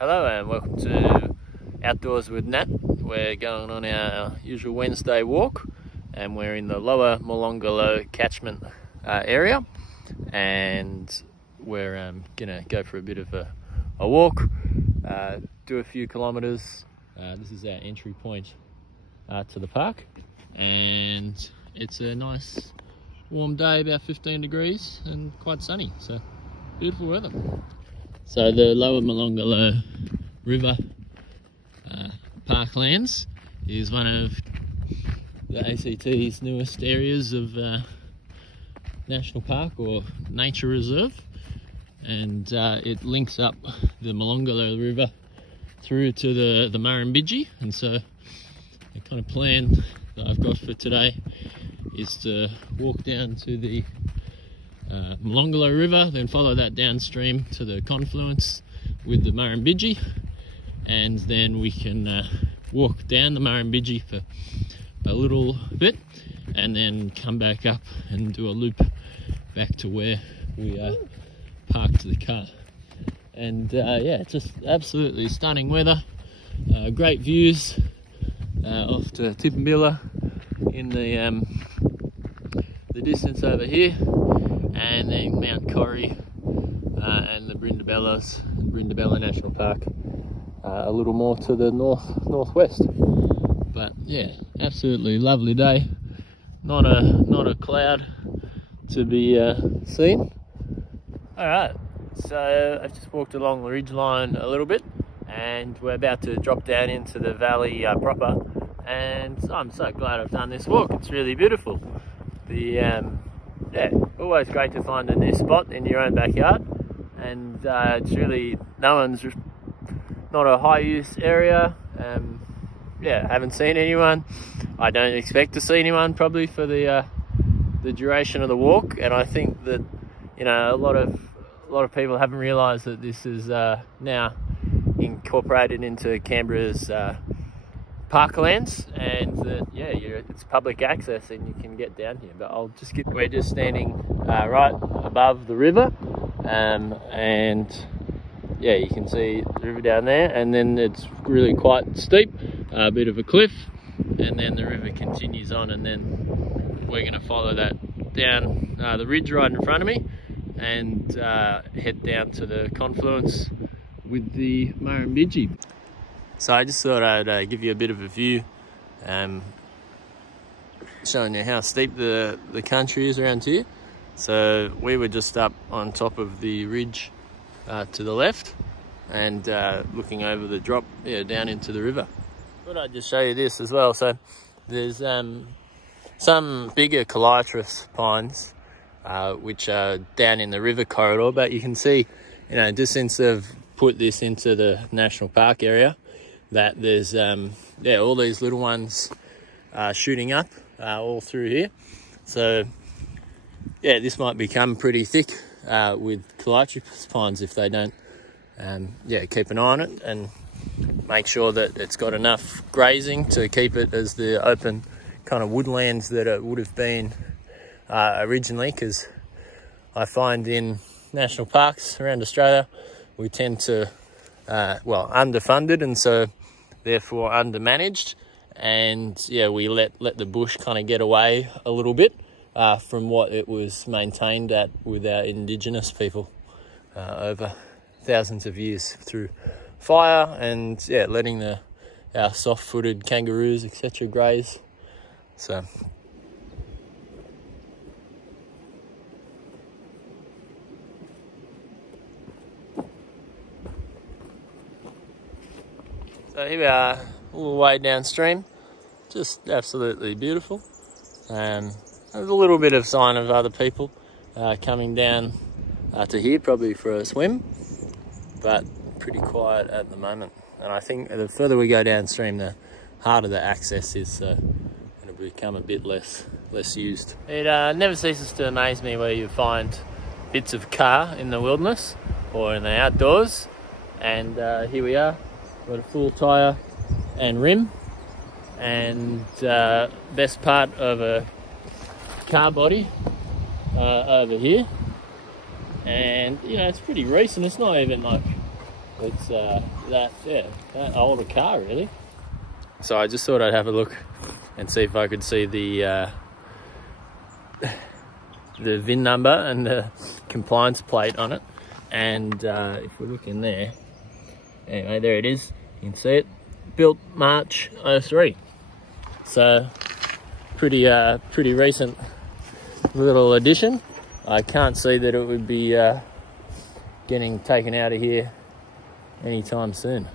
Hello and welcome to Outdoors with Nat. We're going on our usual Wednesday walk and we're in the Lower Molonglo catchment area, and we're gonna go for a bit of a walk, do a few kilometres. This is our entry point to the park, and it's a nice warm day, about 15 degrees and quite sunny, so beautiful weather. So the Lower Molonglo River parklands is one of the ACT's newest areas of National Park or Nature Reserve, and it links up the Molonglo River through to the Murrumbidgee. And so the kind of plan that I've got for today is to walk down to the Molonglo River, then follow that downstream to the confluence with the Murrumbidgee, and then we can walk down the Murrumbidgee for a little bit and then come back up and do a loop back to where we parked the car. And yeah, just absolutely stunning weather, great views off to Tipambilla in the distance over here, and then Mount Corrie and the Brindabella National Park a little more to the northwest. But yeah, absolutely lovely day. Not a cloud to be seen. All right, so I've just walked along the ridgeline a little bit, and we're about to drop down into the valley proper. And I'm so glad I've done this walk. It's really beautiful. Yeah, always great to find a new spot in your own backyard, and it's really not a high use area. Yeah, haven't seen anyone. I don't expect to see anyone probably for the duration of the walk, and I think that, you know, a lot of people haven't realised that this is now incorporated into Canberra's parklands, and that it's public access and you can get down here. But we're just standing right above the river, and yeah, you can see the river down there, and then it's really quite steep, a bit of a cliff, and then the river continues on, and then we're going to follow that down the ridge right in front of me and head down to the confluence with the Murrumbidgee. So I just thought I'd give you a bit of a view, showing you how steep the country is around here. So we were just up on top of the ridge to the left, and looking over the drop down into the river. Thought I'd just show you this as well. So there's some bigger calatrus pines which are down in the river corridor, but you can see, you know, just since they've put this into the national park area, that there's all these little ones shooting up all through here. So yeah, this might become pretty thick with calatrus pines if they don't keep an eye on it and make sure that it's got enough grazing to keep it as the open kind of woodlands that it would have been originally. Because I find in national parks around Australia, we tend to underfunded, and so therefore undermanaged, and yeah, we let the bush kind of get away a little bit from what it was maintained at with our indigenous people over thousands of years through fire, and yeah, letting our soft-footed kangaroos, etc., graze. So here we are, a little way downstream, just absolutely beautiful. There's a little bit of sign of other people coming down to here, probably for a swim, but pretty quiet at the moment. And I think the further we go downstream, the harder the access is, so it'll become a bit less used. It never ceases to amaze me where you find bits of car in the wilderness or in the outdoors, and here we are. Got a full tyre and rim, and best part of a car body over here. And you know, it's pretty recent. It's not even like It's that older car really. So I just thought I'd have a look and see if I could see the VIN number and the compliance plate on it. And if we look in there, anyway, there it is. You can see it. Built March 03. So pretty recent little addition. I can't see that it would be getting taken out of here anytime soon.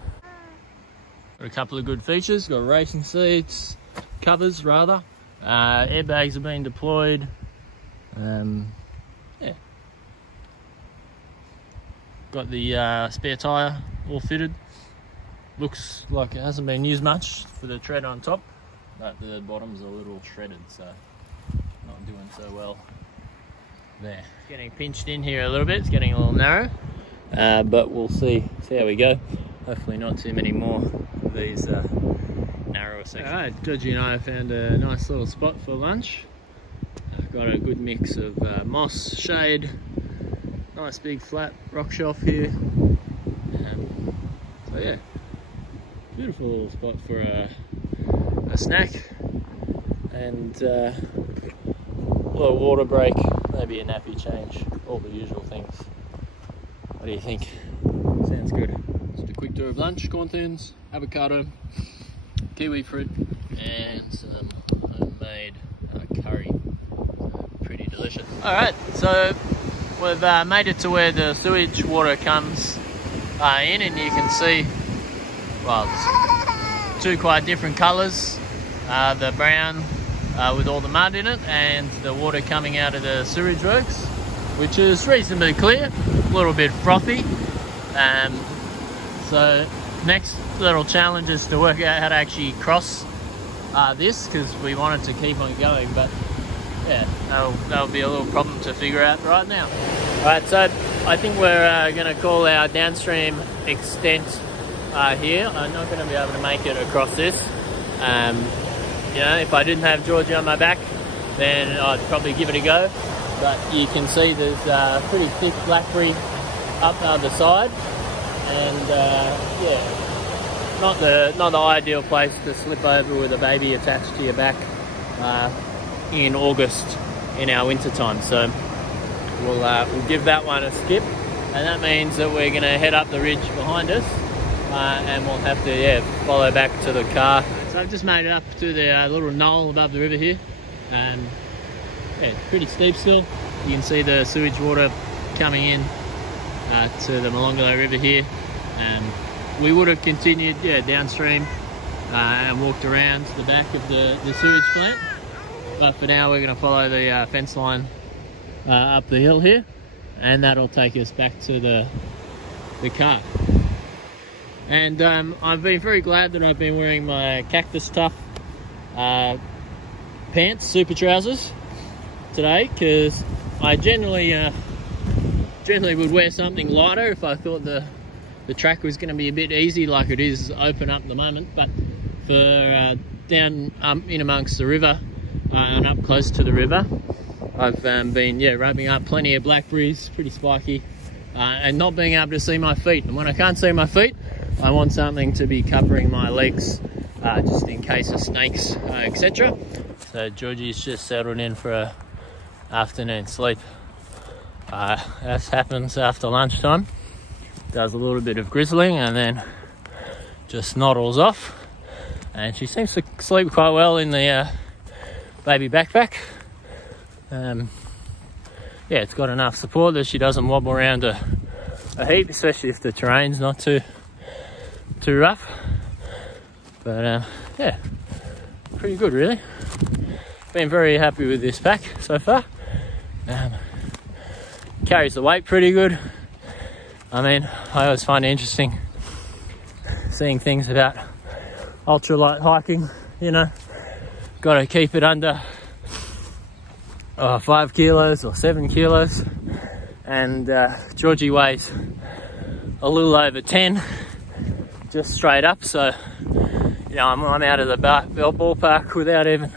Got a couple of good features. Got racing seats, covers rather. Airbags have been deployed. Yeah. Got the spare tyre all fitted. Looks like it hasn't been used much for the tread on top, but the bottom's a little shredded, so not doing so well there. It's getting pinched in here a little bit. It's getting a little narrow, but we'll see how we go. Hopefully not too many more of these narrower sections. Alright, Georgie and I found a nice little spot for lunch. Got a good mix of moss, shade, nice big flat rock shelf here. So yeah, beautiful little spot for a snack and a little water break, maybe a nappy change, all the usual things. What do you think? Sounds good. Just a quick tour of lunch: corn thins, avocado, kiwi fruit, and some homemade curry. Pretty delicious. Alright, so we've made it to where the sewage water comes in, and you can see, well, it's two quite different colours. The brown with all the mud in it, and the water coming out of the sewage works, which is reasonably clear, a little bit frothy. So next little challenge is to work out how to actually cross this, because we wanted to keep on going, but yeah, that'll be a little problem to figure out right now. Alright, so I think we're going to call our downstream extent here. I'm not going to be able to make it across this. You know, if I didn't have Georgie on my back, then I'd probably give it a go. But you can see there's pretty thick blackberry up the other side, and yeah, not the ideal place to slip over with a baby attached to your back in August in our winter time. So we'll give that one a skip, and that means that we're going to head up the ridge behind us, and we'll have to follow back to the car. So I've just made it up to the little knoll above the river here, and yeah, it's pretty steep still. You can see the sewage water coming in to the Molonglo River here. We would have continued downstream and walked around to the back of the sewage plant, but for now we're going to follow the fence line up the hill here, and that'll take us back to the car. And I've been very glad that I've been wearing my Cactus Tough pants, super trousers today, because I generally would wear something lighter if I thought the track was going to be a bit easy, like it is open up at the moment. But for down in amongst the river and up close to the river, I've been rubbing up plenty of blackberries, pretty spiky, and not being able to see my feet. And when I can't see my feet, I want something to be covering my legs, just in case of snakes, etc. So Georgie's just settled in for a afternoon sleep. As happens after lunchtime, does a little bit of grizzling and then just noddles off, and she seems to sleep quite well in the baby backpack. Yeah, it's got enough support that she doesn't wobble around a heap, especially if the terrain's not too rough. But yeah, pretty good really. Been very happy with this pack so far. Carries the weight pretty good. I mean, I always find it interesting seeing things about ultralight hiking, you know. Got to keep it under 5 kilos or 7 kilos, and Georgie weighs a little over 10 just straight up, so you know, I'm out of the ballpark without even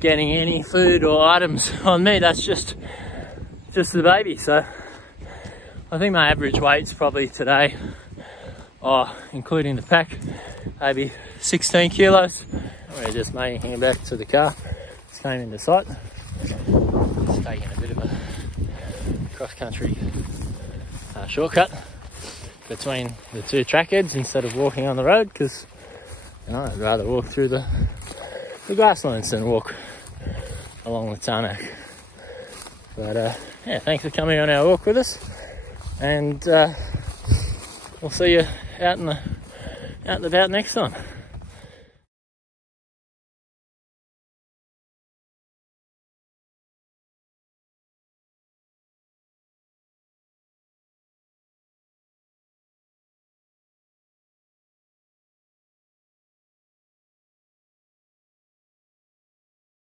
getting any food or items on me. That's just the baby. So I think my average weight's probably today including the pack, maybe 16 kilos. We're just making it back to the car. Just came into sight. Just taking a bit of a cross-country shortcut between the two trackheads instead of walking on the road, because I'd rather walk through the grasslands than walk along the tarmac. But yeah, thanks for coming on our walk with us, and we'll see you out and about next time.